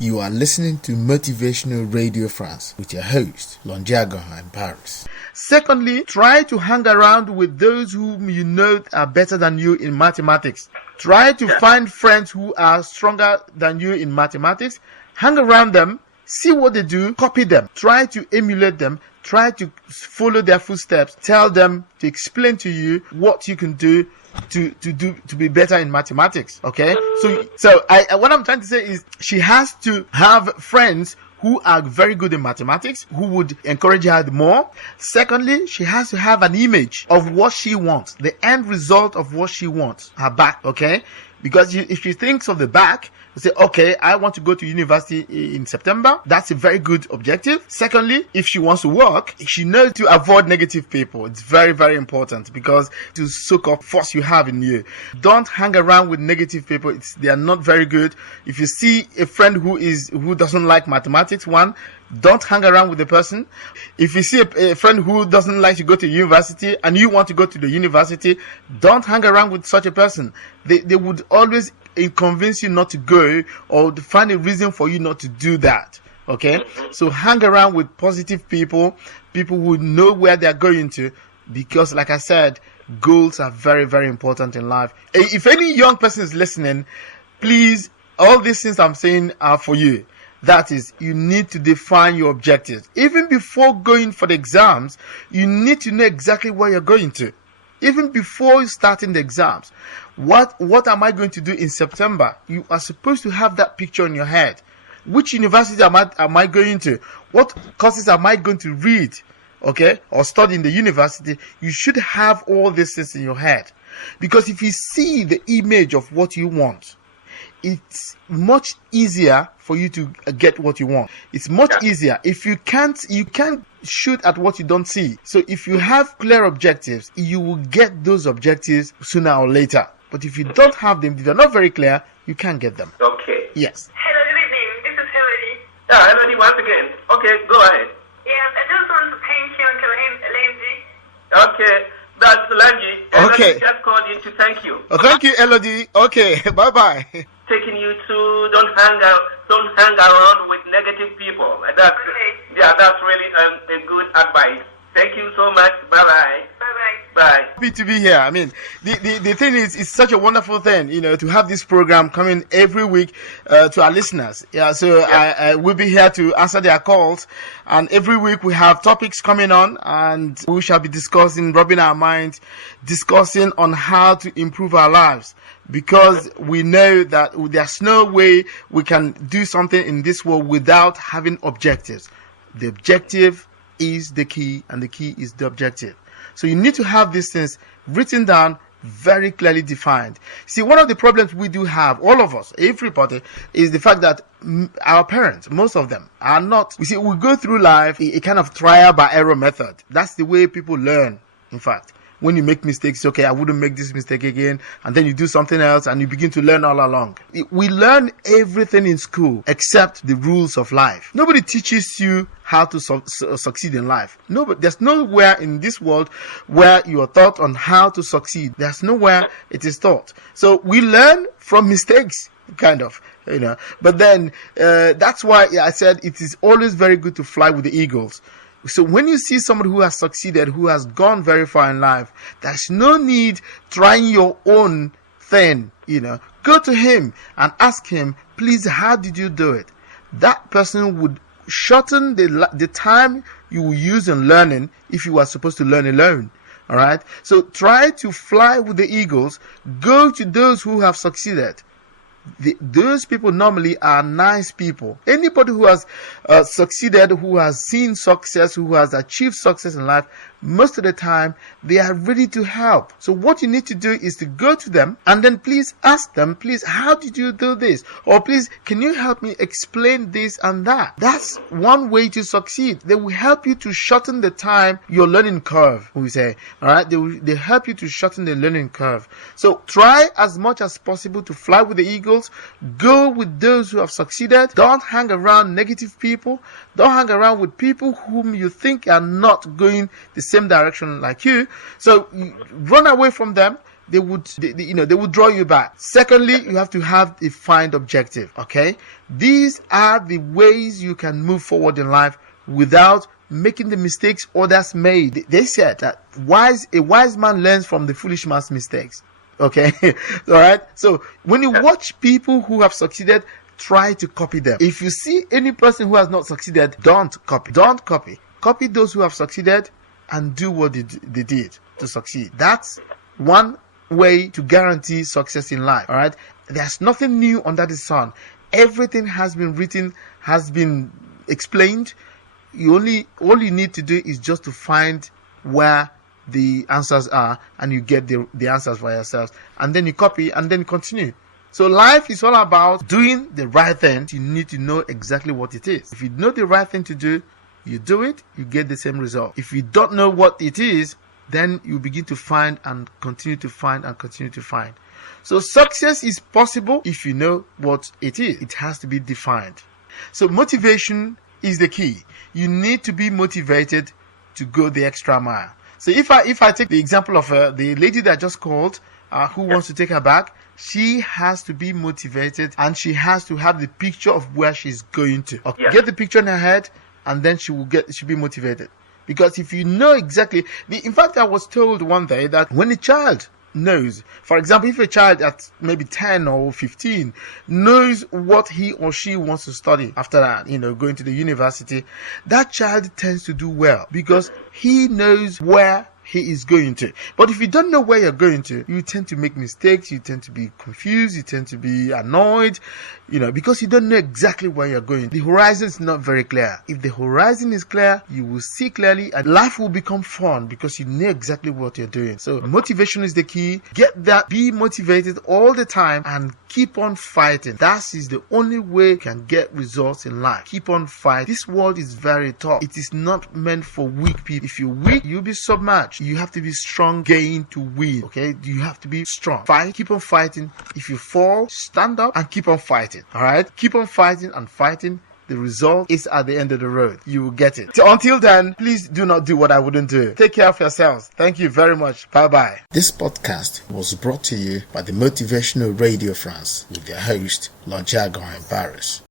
You are listening to Motivational Radio France with your host, Longy AGOHA in Paris. Secondly, try to hang around with those whom you know are better than you in mathematics. Try to find friends who are stronger than you in mathematics. Hang around them, see what they do, copy them. Try to emulate them. Try to follow their footsteps. Tell them to explain to you what you can do to be better in mathematics. Okay, so what I'm trying to say is she has to have friends who are very good in mathematics, who would encourage her more. Secondly, she has to have an image of what she wants, the end result of what she wants, her back, okay? Because if she thinks of the back, say, okay, I want to go to university in September. That's a very good objective. Secondly, if she wants to work, she knows to avoid negative people. It's very, very important because to soak up force you have in you. Don't hang around with negative people. They are not very good. If you see a friend who doesn't like mathematics, don't hang around with the person. If you see a friend who doesn't like to go to university and you want to go to the university, don't hang around with such a person. They would always convince you not to go or to find a reason for you not to do that. Okay? So hang around with positive people who know where they're going to, because like I said, goals are very, very important in life. If any young person is listening, please, all these things I'm saying are for you. That is, you need to define your objectives. Even before going for the exams, you need to know exactly where you're going to. Even before starting the exams, what am I going to do in September? You are supposed to have that picture in your head. Which university am I going to? What courses am I going to read? Okay, or study in the university? You should have all these things in your head. Because if you see the image of what you want, it's much easier for you to get what you want. It's much easier. If you can't shoot at what you don't see. So if you have clear objectives, you will get those objectives sooner or later. But if you don't have them, if they're not very clear, you can't get them. Okay. Yes. Hello, good evening. This is Elodie. Yeah, Elodie, once again. Okay, go ahead. Yes, I just want to thank you, Uncle Lindsay. Okay, that's Longy. Okay. Elodie just called in to thank you. Oh, thank you, Elodie. Okay, bye-bye. Taking you to don't hang around with negative people. That's really a good advice. Thank you so much. Bye-bye. Bye. Happy to be here. I mean, the thing is, it's such a wonderful thing, to have this program coming every week to our listeners. Yeah, so I will be here to answer their calls, and every week we have topics coming on, and we shall be discussing, rubbing our minds, discussing on how to improve our lives. Because we know that there's no way we can do something in this world without having objectives. The objective is the key, and the key is the objective. So you need to have these things written down, very clearly defined. See, one of the problems we do have, all of us, everybody, is the fact that our parents, most of them, are not. You see, we go through life a kind of trial by error method. That's the way people learn, in fact. When you make mistakes, okay, I wouldn't make this mistake again, and then you do something else and you begin to learn all along. We learn everything in school except the rules of life. Nobody teaches you how to succeed in life. There's nowhere in this world where you are taught on how to succeed. There's nowhere it is taught. So we learn from mistakes, kind of. But then that's why I said it is always very good to fly with the eagles. So when you see somebody who has succeeded, who has gone very far in life, there's no need trying your own thing, Go to him and ask him, please, how did you do it? That person would shorten the time you will use in learning if you are supposed to learn alone. All right? So try to fly with the eagles. Go to those who have succeeded. Those people normally are nice people. Anybody who has succeeded, who has seen success, who has achieved success in life, most of the time they are ready to help. So what you need to do is to go to them and then please ask them, please, how did you do this? Or please, can you help me explain this and that? That's one way to succeed. They will help you to shorten the time, your learning curve, we say. All right, they help you to shorten the learning curve. So try as much as possible to fly with the eagles. Go with those who have succeeded. Don't hang around negative people. Don't hang around with people whom you think are not going the same direction like you. So run away from them. they would draw you back. Secondly, you have to have a defined objective. Okay, these are the ways you can move forward in life without making the mistakes others made. They said that a wise man learns from the foolish man's mistakes. Okay, all right. So when you watch people who have succeeded, try to copy them. If you see any person who has not succeeded, don't copy. Don't copy. Copy those who have succeeded and do what they did to succeed. That's one way to guarantee success in life. All right. There's nothing new under the sun. Everything has been written, has been explained. All you need to do is just to find where the answers are, and you get the answers for yourselves, and then you copy and then continue. So life is all about doing the right thing. You need to know exactly what it is. If you know the right thing to do, you do it, you get the same result. If you don't know what it is, then you begin to find and continue to find and continue to find. So success is possible if you know what it is. It has to be defined. So motivation is the key. You need to be motivated to go the extra mile. So if I take the example of the lady that just called, who wants to take her back, she has to be motivated and she has to have the picture of where she's going to. Okay. Get the picture in her head, and then she'll be motivated. Because if you know exactly, in fact, I was told one day that when a child knows, for example, if a child at maybe 10 or 15 knows what he or she wants to study after that, going to the university, that child tends to do well because he knows where he is going to. But if you don't know where you're going to, you tend to make mistakes, you tend to be confused, you tend to be annoyed, because you don't know exactly where you're going. The horizon is not very clear. If the horizon is clear, you will see clearly and life will become fun because you know exactly what you're doing. So motivation is the key. Get that, be motivated all the time and keep on fighting. That is the only way you can get results in life. Keep on fighting. This world is very tough. It is not meant for weak people. If you're weak, you'll be submerged. You have to be strong again to win. Okay, you have to be strong. Fight, keep on fighting. If you fall, stand up and keep on fighting. All right, keep on fighting and fighting. The result is at the end of the road. You will get it. So until then, please do not do what I wouldn't do. Take care of yourselves. Thank you very much. Bye bye. This podcast was brought to you by the Motivational Radio France with their host, Longy AGOHA in Paris.